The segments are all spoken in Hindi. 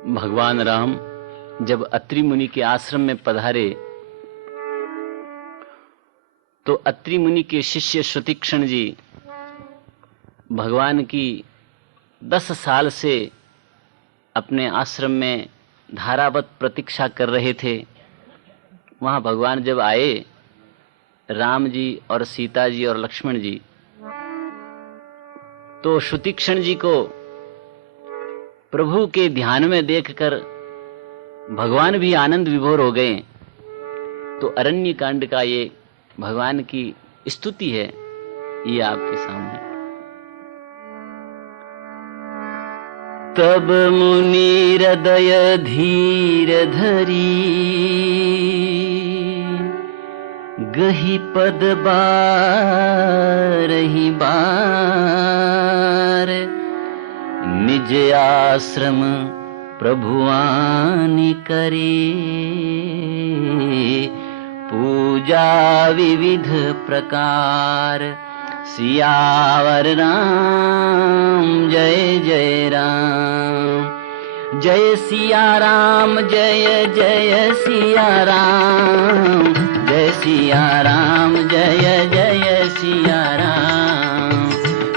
भगवान राम जब अत्रि मुनि के आश्रम में पधारे तो अत्रि मुनि के शिष्य सुतीक्ष्ण जी भगवान की 10 साल से अपने आश्रम में धारावत प्रतीक्षा कर रहे थे। वहां भगवान जब आए, राम जी और सीता जी और लक्ष्मण जी, तो सुतीक्ष्ण जी को प्रभु के ध्यान में देखकर भगवान भी आनंद विभोर हो गए। तो अरण्य कांड का ये भगवान की स्तुति है, ये आपके सामने। तब मुनि हृदय धीर धरी, गही पद बारही बार, निज आश्रम प्रभुआनि करे, पूजा विविध प्रकार, सियावर राम जय जय राम। जय सिया राम जय जय सिया राम, जय सिया राम जय जय सिया राम,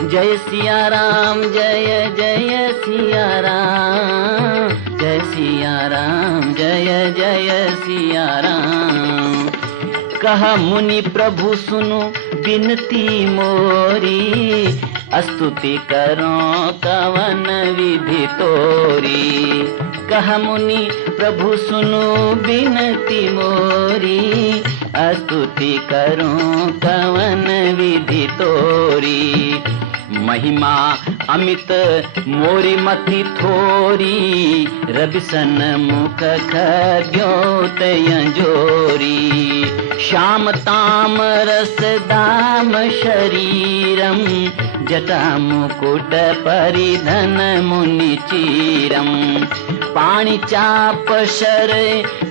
जय सिया राम जय जय सिया राम, जय सिया राम जय जय सिया राम। कहा मुनि प्रभु सुनो बिनती मोरी, स्तुति करो कवन विधि तोरी। कहा मुनि प्रभु सुनो बिनती मोरी, स्तुति करो कवन विधि तोरी। महिमा अमित मोरी मति थोरी, रबिसन मुख खद्योत यंजोरी। श्याम ताम रस दाम शरीरम, जटा मुकुट परिधन मुनि चीरम। पाणि चाप शर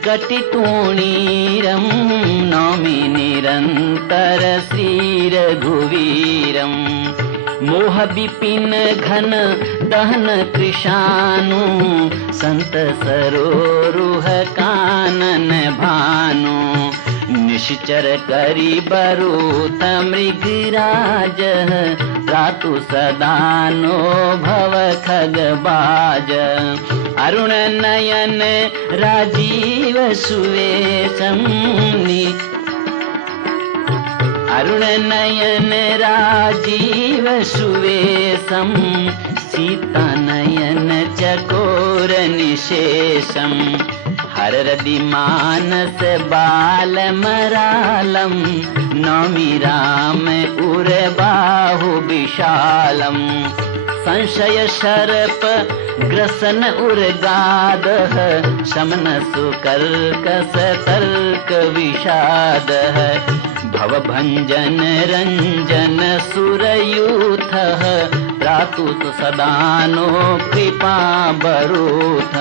कटि तूणीरम, नौमि निरंतर श्री रघुवीरम। मोह विपिन घन दहन कृशानु, संत सरोरुह कानन भानु। निश्चर करी बरूथ मृगराज, त्रातु सदानो भव खगबाज। अरुण नयन राजीव सुवेशम, अरुण नयन राजीव सुवेशम। सीता नयन चकोर निशेषम, हरदि मानस बाल मरालम। नौमि राम उर बाहु विशालम, संशय शरप ग्रसन उर्गाद। शमन सुकर्कस तर्क विषाद, भवभंजन रंजन सुरयूथ। त्रातु सदानो कृपा बरूथ,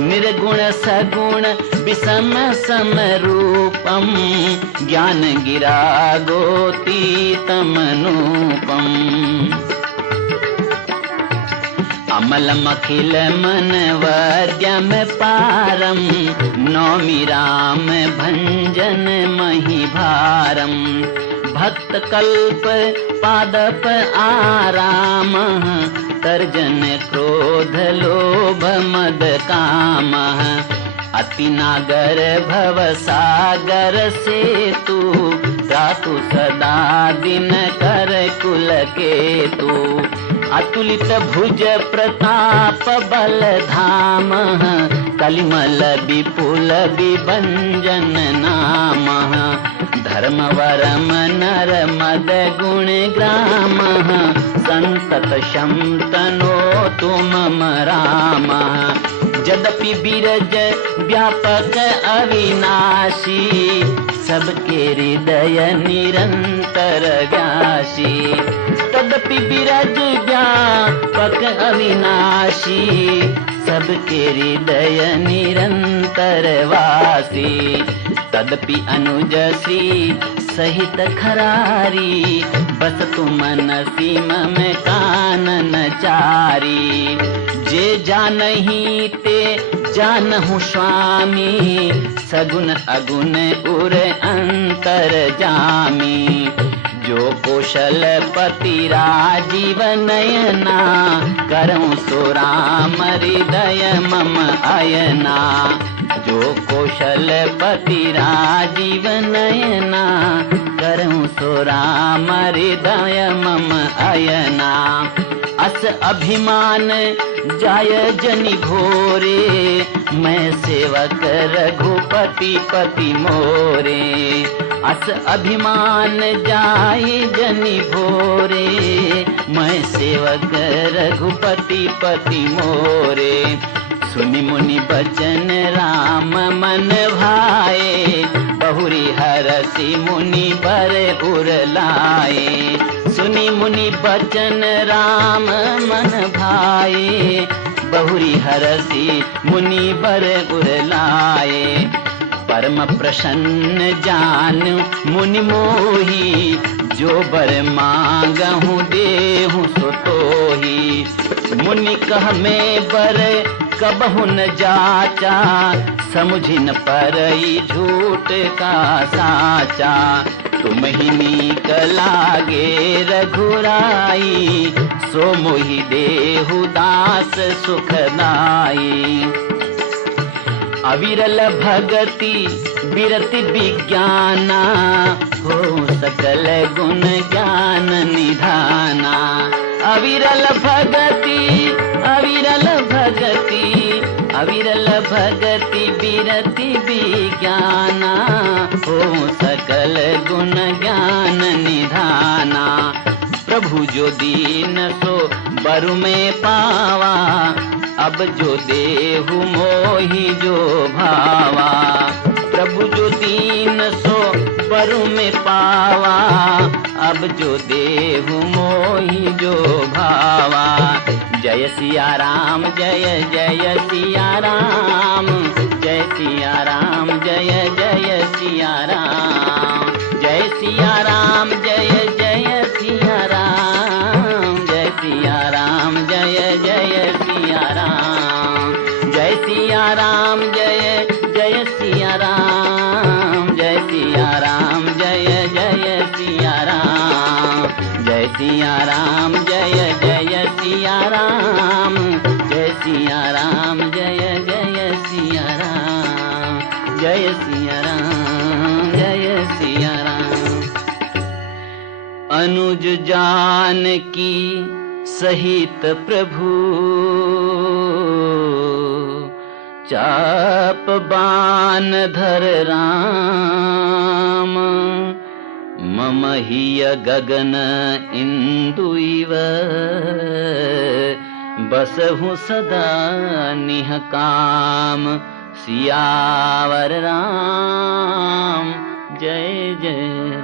निर्गुण सगुण विषम समरूपम। ज्ञान गिरा गोतीतमनूपम, अमलम अखिल मन वर्यम पारम। नौमि राम भंजन महिभारम, भक्त कल्प पादप आराम। तर्जन क्रोध लोभ मद काम, अति नागर भव सागर सेतु। त्रातु सदा दिन कर कुल केतु, अतुलित भुज प्रताप बल धाम। कलिमल विपुल विभंजन नाम, धर्म वरम नर मद गुण ग्राम। संतत शंतनो तुम राम, यद्यपि बिरज व्यापक अविनाशी। सबके हृदय निरंतर व्यासी, तदपि बिरज व्यापक अविनाशी। सबके हृदय निरंतर वासी, तदपि अनुज श्री सहित खरारी। बस तुम नसीम में कानन चारी, जे जानही ते जानहु स्वामी, सगुन अगुन उर अंतर जामी। जो कौशल पति राजीव नयना, करऊं सो राम हृदय मम अयना। जो कौशल पति राजीव नयना, करऊं सो राम हृदय मम अयना। अस अभिमान जाय जनि घोरे, मैं सेवक रघुपति पति मोरे। अस अभिमान जाय जनि घोरे, मैं सेवक रघुपति पति मोरे। सुनि मुनि बचन राम मन भाए, बहुरी हरसि मुनि बर उर लाए। सुनि मुनि बचन राम मन भाए, बहुरी हरसि मुनि बर उर लाए। परम प्रसन्न जानु मुनि मोही, जो बर मांगहु देहु सो तोही। मुनि कह में बर कबहु न जाचा, समुझि न परई झूठ का साचा। तुम ही नीक लागे रघुराई, सो मोहि देहु दास सुखदाई। अविरल भगति बिरति विज्ञाना, हो सकल गुण ज्ञान निधाना। अविरल भगति, अविरल भगति, अविरल भगति बिरति विज्ञाना, हो सकल गुण ज्ञान निधाना। प्रभु जो दीन सो बरु में पावा, अब जो देहु मोहि जो भावा। प्रभु जो दीन सो बरु में पावा, अब जो देहु मोहि जो भावा। जय सिया राम जय जय सिया राम, जय सिया राम जय जय सिया राम। जय सिया राम जय जय सिया राम, जय सिया राम जय जय सिया राम। जय सिया राम जय जय सिया राम, जय सिया राम जय जय सिया राम। जय सिया राम जय जय सिया राम, जय सिया राम जय जय सिया राम। जय सिया राम जय सिया राम। अनुज जानकी सहित प्रभु, चाप बान धर राम। मम हिय गगन इंदुइव, बसहु सदा निह काम। सियावर राम जय जय।